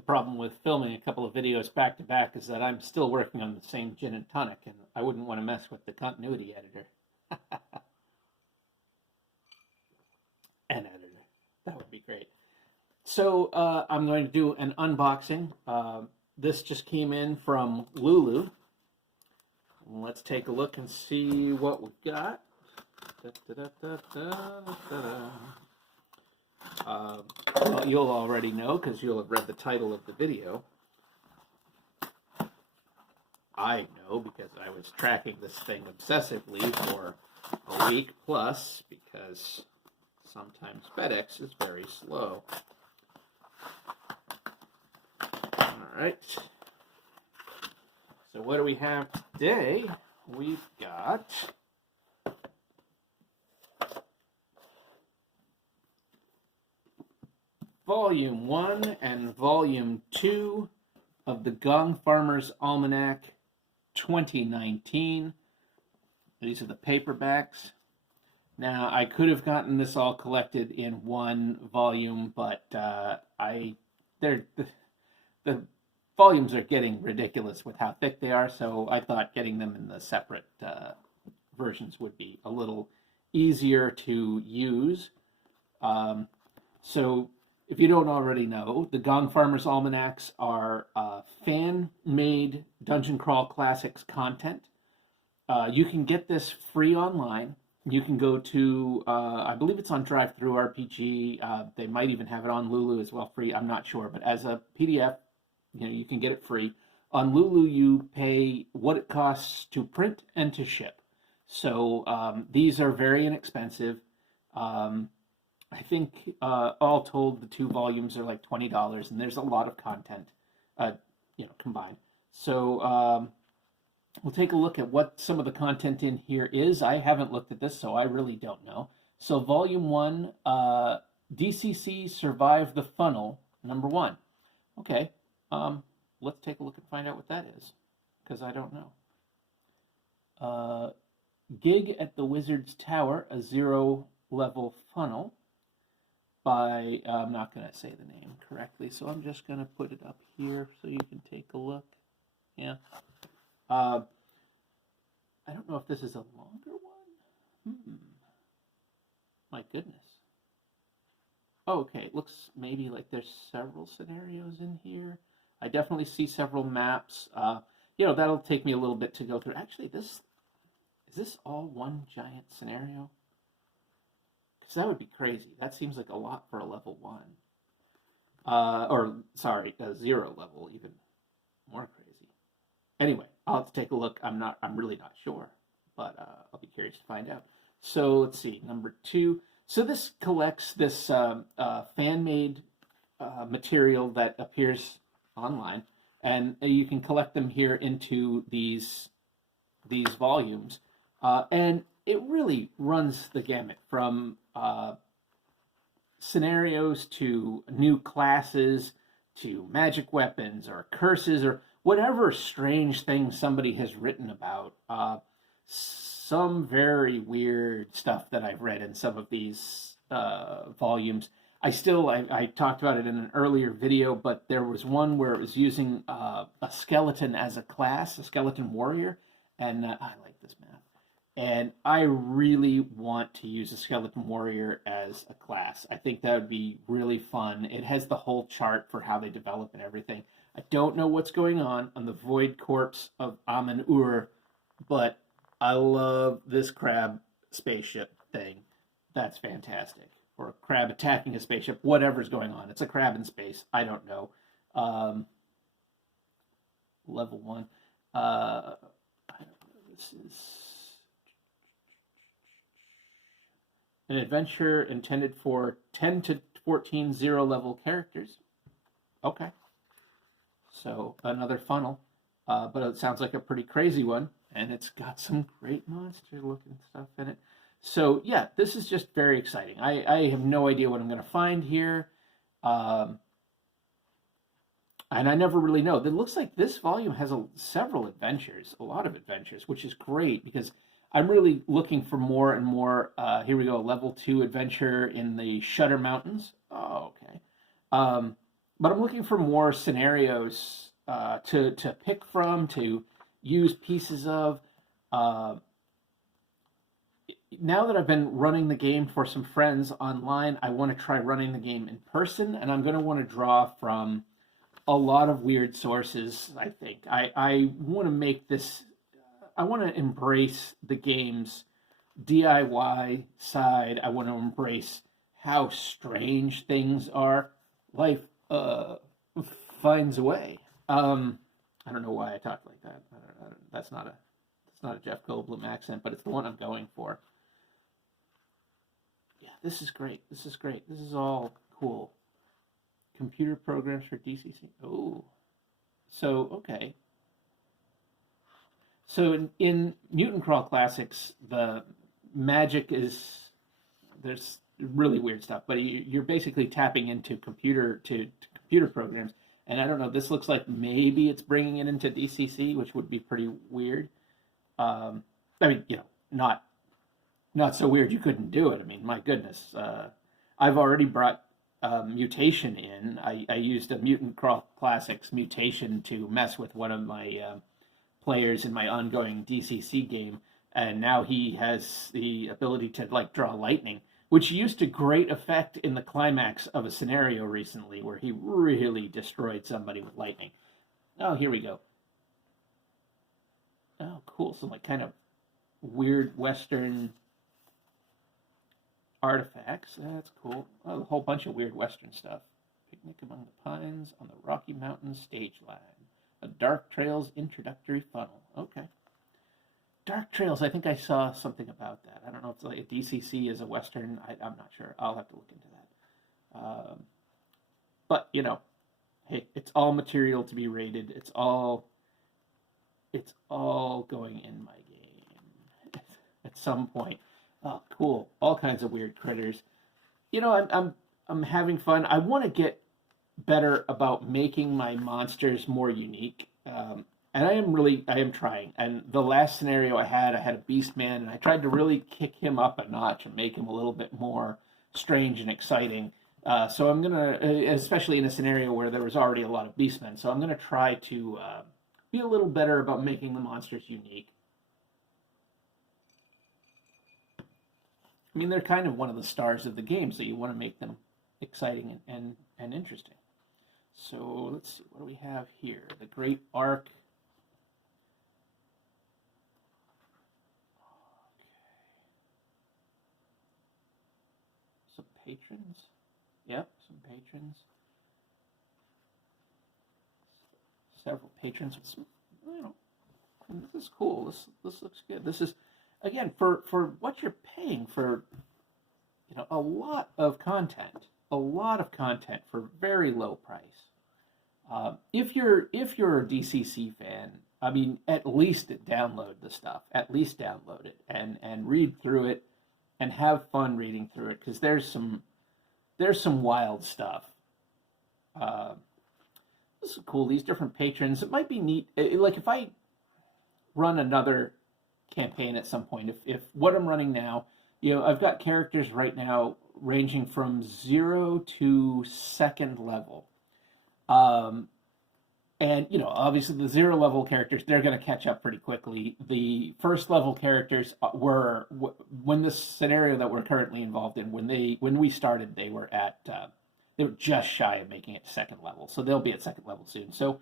The problem with filming a couple of videos back to back is that I'm still working on the same gin and tonic, and I wouldn't want to mess with the continuity editor. And editor. That would be great. So I'm going to do an unboxing. This just came in from Lulu. Let's take a look and see what we've got. Well, you'll already know because you'll have read the title of the video. I know because I was tracking this thing obsessively for a week plus because sometimes FedEx is very slow. All right. So what do we have today? We've got Volume 1 and Volume 2 of the Gongfarmer's Almanac 2019. These are the paperbacks. Now, I could have gotten this all collected in one volume, but the volumes are getting ridiculous with how thick they are, so I thought getting them in the separate versions would be a little easier to use. So, if you don't already know, the Gongfarmer's Almanacs are fan-made Dungeon Crawl Classics content. You can get this free online. You can go to, I believe it's on Drive-Thru RPG. They might even have it on Lulu as well, free. I'm not sure, but as a PDF, you can get it free. On Lulu, you pay what it costs to print and to ship. So these are very inexpensive. I think all told, the 2 volumes are like $20, and there's a lot of content, combined. So we'll take a look at what some of the content in here is. I haven't looked at this, so I really don't know. So Volume 1, DCC Survive the Funnel, number 1. Okay, let's take a look and find out what that is, because I don't know. Gig at the Wizard's Tower, a 0-level funnel. By, I'm not going to say the name correctly, so I'm just going to put it up here so you can take a look. Yeah. I don't know if this is a longer one. My goodness. Okay, it looks maybe like there's several scenarios in here. I definitely see several maps. That'll take me a little bit to go through. Actually, is this all one giant scenario? That would be crazy. That seems like a lot for a level 1. A 0 level, even more crazy. Anyway, I'll have to take a look. I'm really not sure, but I'll be curious to find out. So let's see, number 2. So this collects this fan-made material that appears online, and you can collect them here into these volumes, and it really runs the gamut from scenarios to new classes to magic weapons or curses or whatever strange thing somebody has written about. Some very weird stuff that I've read in some of these volumes. I talked about it in an earlier video, but there was one where it was using a skeleton as a class, a skeleton warrior, and I like this map. And I really want to use a skeleton warrior as a class. I think that would be really fun. It has the whole chart for how they develop and everything. I don't know what's going on the Void Corpse of Amun-Ur, but I love this crab spaceship thing. That's fantastic. Or a crab attacking a spaceship, whatever's going on. It's a crab in space. I don't know. Level 1. I don't know. This is an adventure intended for 10 to 14 0-level characters. Okay. So another funnel. But it sounds like a pretty crazy one. And it's got some great monster-looking stuff in it. So, yeah, this is just very exciting. I have no idea what I'm going to find here. And I never really know. It looks like this volume has several adventures, a lot of adventures, which is great because I'm really looking for more and more. Here we go, level 2 adventure in the Shutter Mountains. Oh, okay. but I'm looking for more scenarios to pick from, to use pieces of. Uh, Now that I've been running the game for some friends online, I want to try running the game in person, and I'm going to want to draw from a lot of weird sources, I think. I want to make this, I want to embrace the game's DIY side. I want to embrace how strange things are. Life finds a way. I don't know why I talk like that. That's not a Jeff Goldblum accent, but it's the one I'm going for. Yeah, this is great. This is great. This is all cool. Computer programs for DCC. Oh, so okay. So in Mutant Crawl Classics, the magic is there's really weird stuff, but you're basically tapping into computer programs. And I don't know. This looks like maybe it's bringing it into DCC, which would be pretty weird. I mean, not so weird you couldn't do it. I mean, my goodness. I've already brought mutation in. I used a Mutant Crawl Classics mutation to mess with one of my players in my ongoing DCC game, and now he has the ability to like draw lightning, which used to great effect in the climax of a scenario recently where he really destroyed somebody with lightning. Oh, here we go. Oh, cool. Some like kind of weird Western artifacts. That's cool. Oh, a whole bunch of weird Western stuff. Picnic among the pines on the Rocky Mountain stage line. A Dark Trails introductory funnel. Okay. Dark Trails, I think I saw something about that. I don't know if it's like a DCC is a Western. I'm not sure. I'll have to look into that. But, hey, it's all material to be rated. It's all going in my game at some point. Oh, cool. All kinds of weird critters. I'm having fun. I want to get better about making my monsters more unique. And I am trying. And the last scenario I had a beast man, and I tried to really kick him up a notch and make him a little bit more strange and exciting. So I'm going to, especially in a scenario where there was already a lot of beastmen, so I'm going to try to be a little better about making the monsters unique. I mean, they're kind of one of the stars of the game, so you want to make them exciting and interesting. So let's see, what do we have here? The Great Arc. Some patrons. Yep, some patrons. Several patrons. This is cool. This looks good. This is, again, for what you're paying for, a lot of content for very low price. If you're a DCC fan, I mean, at least download the stuff. At least download it and read through it and have fun reading through it, because there's some wild stuff. This is cool. These different patrons. It might be neat. Like if I run another campaign at some point, if what I'm running now, I've got characters right now ranging from 0 to 2nd level. And, obviously the 0 level characters, they're going to catch up pretty quickly. The 1st level characters were, when this scenario that we're currently involved in, when we started, they were just shy of making it to 2nd level. So they'll be at 2nd level soon. So,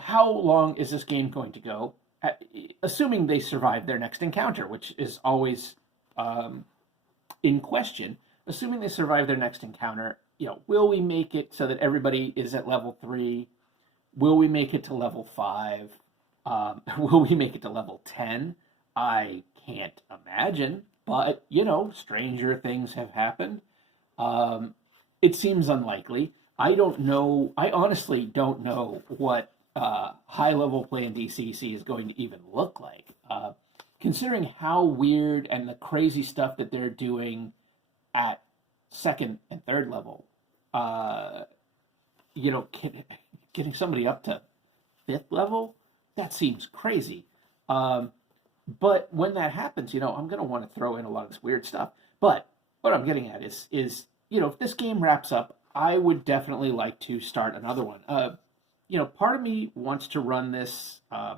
how long is this game going to go? Assuming they survive their next encounter, which is always in question. Assuming they survive their next encounter, will we make it so that everybody is at level 3? Will we make it to level 5? Will we make it to level 10? I can't imagine, but, stranger things have happened. It seems unlikely. I honestly don't know what high-level play in DCC is going to even look like. Considering how weird and the crazy stuff that they're doing at 2nd and 3rd level, getting somebody up to 5th level, that seems crazy. But when that happens, I'm going to want to throw in a lot of this weird stuff. But what I'm getting at is if this game wraps up, I would definitely like to start another one. Part of me wants to run this at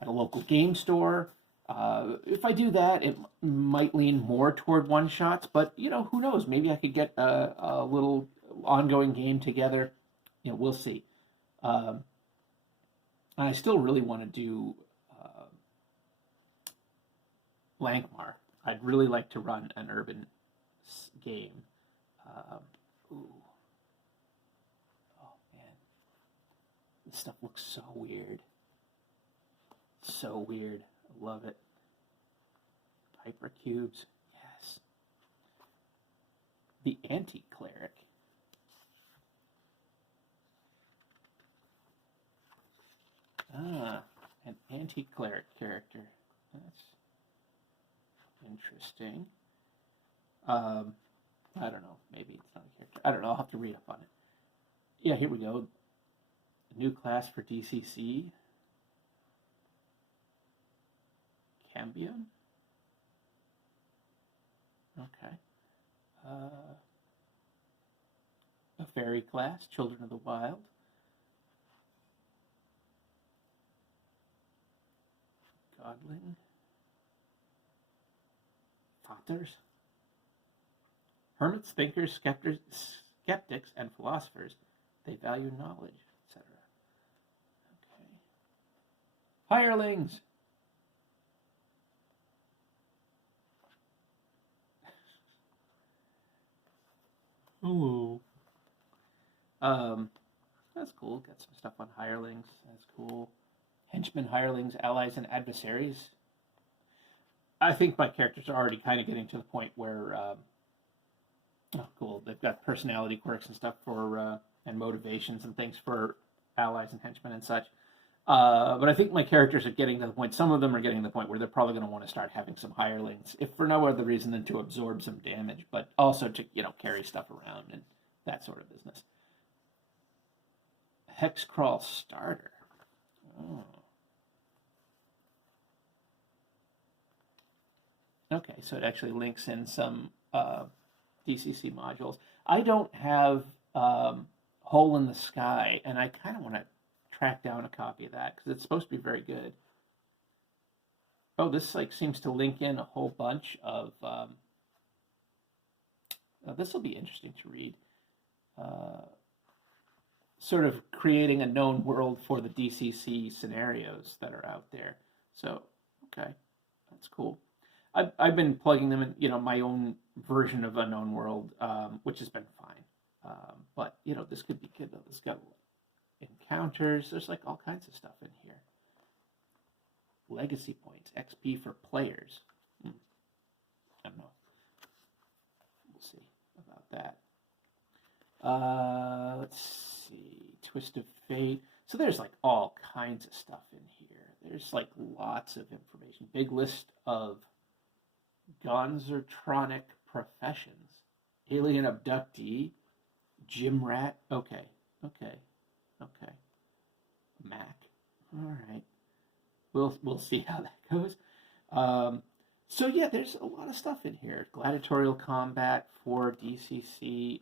a local game store. If I do that, it might lean more toward one shots, but who knows? Maybe I could get a little ongoing game together. We'll see. And I still really want to do Lankmar. I'd really like to run an urban game. Ooh. Oh man, this stuff looks so weird. So weird. I love it. Hypercubes. Yes. The anti-cleric. Ah, an anti-cleric character. That's interesting. I don't know. Maybe it's not a character. I don't know. I'll have to read up on it. Yeah, here we go. A new class for DCC. Cambion. Okay. A fairy class, Children of the Wild. Godling. Fathers. Hermits, thinkers, skeptics, and philosophers. They value knowledge, etc. Okay. Hirelings. Ooh. That's cool. Got some stuff on hirelings. That's cool. Henchmen, hirelings, allies, and adversaries. I think my characters are already kind of getting to the point where, oh, cool. They've got personality quirks and stuff for, and motivations and things for allies and henchmen and such. But I think my characters are getting to the point, some of them are getting to the point where they're probably going to want to start having some hirelings, if for no other reason than to absorb some damage, but also to, carry stuff around and that sort of business. Hexcrawl starter. Oh. Okay, so it actually links in some DCC modules. I don't have Hole in the Sky, and I kind of want to track down a copy of that because it's supposed to be very good. Oh, this seems to link in a whole bunch of. This will be interesting to read. Sort of creating a known world for the DCC scenarios that are out there. So, okay, that's cool. I've been plugging them in, my own version of a known world, which has been fine. But this could be good though. This got encounters. There's all kinds of stuff in here. Legacy points, XP for players. I don't know. We'll see about that. Let's see. Twist of Fate. So there's all kinds of stuff in here. There's lots of information. Big list of Gonzertronic professions. Alien abductee. Gym rat. Okay. Mac. All right. We'll see how that goes. So yeah, there's a lot of stuff in here. Gladiatorial combat for DCC.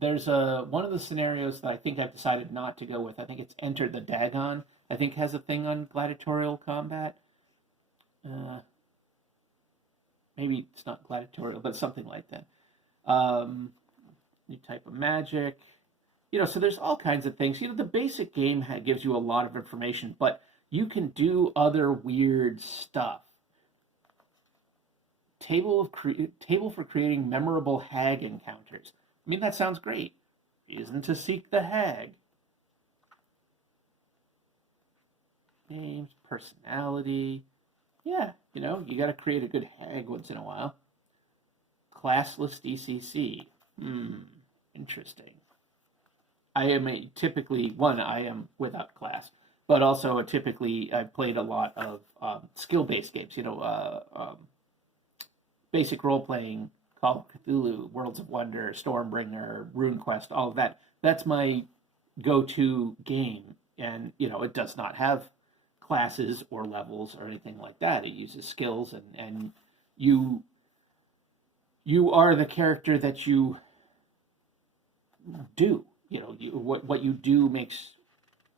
There's one of the scenarios that I think I've decided not to go with. I think it's Enter the Dagon. I think has a thing on gladiatorial combat. Maybe it's not gladiatorial, but something like that. New type of magic. So there's all kinds of things. The basic game gives you a lot of information, but you can do other weird stuff. Table for creating memorable hag encounters. I mean, that sounds great. Reason to seek the hag. Names, personality. Yeah, you got to create a good hag once in a while. Classless DCC. Interesting. I am I am without class, but also typically I've played a lot of skill-based games. Basic role-playing, Call of Cthulhu, Worlds of Wonder, Stormbringer, RuneQuest, all of that. That's my go-to game, and it does not have classes or levels or anything like that. It uses skills, and you are the character that you do. What you do makes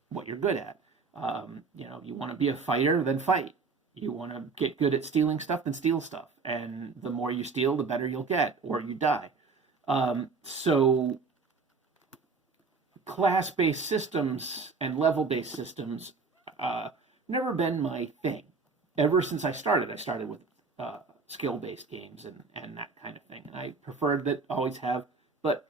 what you're good at. You want to be a fighter, then fight. You want to get good at stealing stuff, then steal stuff. And the more you steal, the better you'll get, or you die. So class-based systems and level-based systems never been my thing. Ever since I started with skill-based games and that kind of thing. And I preferred that, always have. But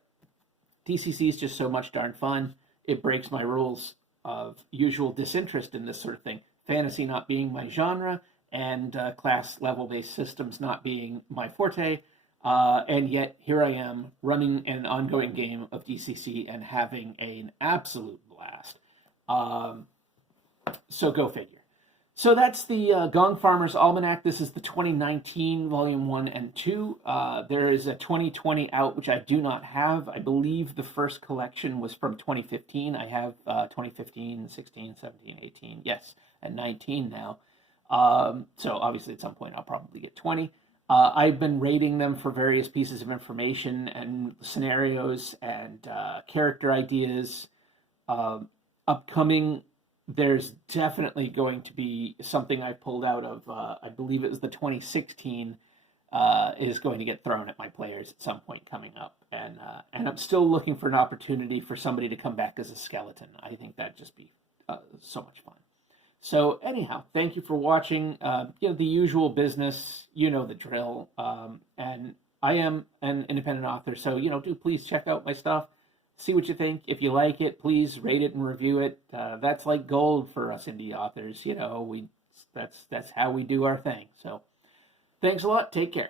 DCC is just so much darn fun. It breaks my rules of usual disinterest in this sort of thing. Fantasy not being my genre, and class level-based systems not being my forte. And yet here I am running an ongoing game of DCC and having an absolute blast. So go figure. So that's the Gongfarmer's Almanac. This is the 2019 Volume 1 and 2. There is a 2020 out, which I do not have. I believe the first collection was from 2015. I have 2015, 16, 17, 18, yes, and 19 now. So obviously at some point I'll probably get 20. I've been rating them for various pieces of information and scenarios and character ideas. Upcoming, there's definitely going to be something I pulled out of, I believe it was the 2016, is going to get thrown at my players at some point coming up. And I'm still looking for an opportunity for somebody to come back as a skeleton. I think that'd just be so much fun. So anyhow, thank you for watching. The usual business, the drill. And I am an independent author, so do please check out my stuff. See what you think. If you like it, please rate it and review it. That's like gold for us indie authors. That's how we do our thing. So thanks a lot. Take care.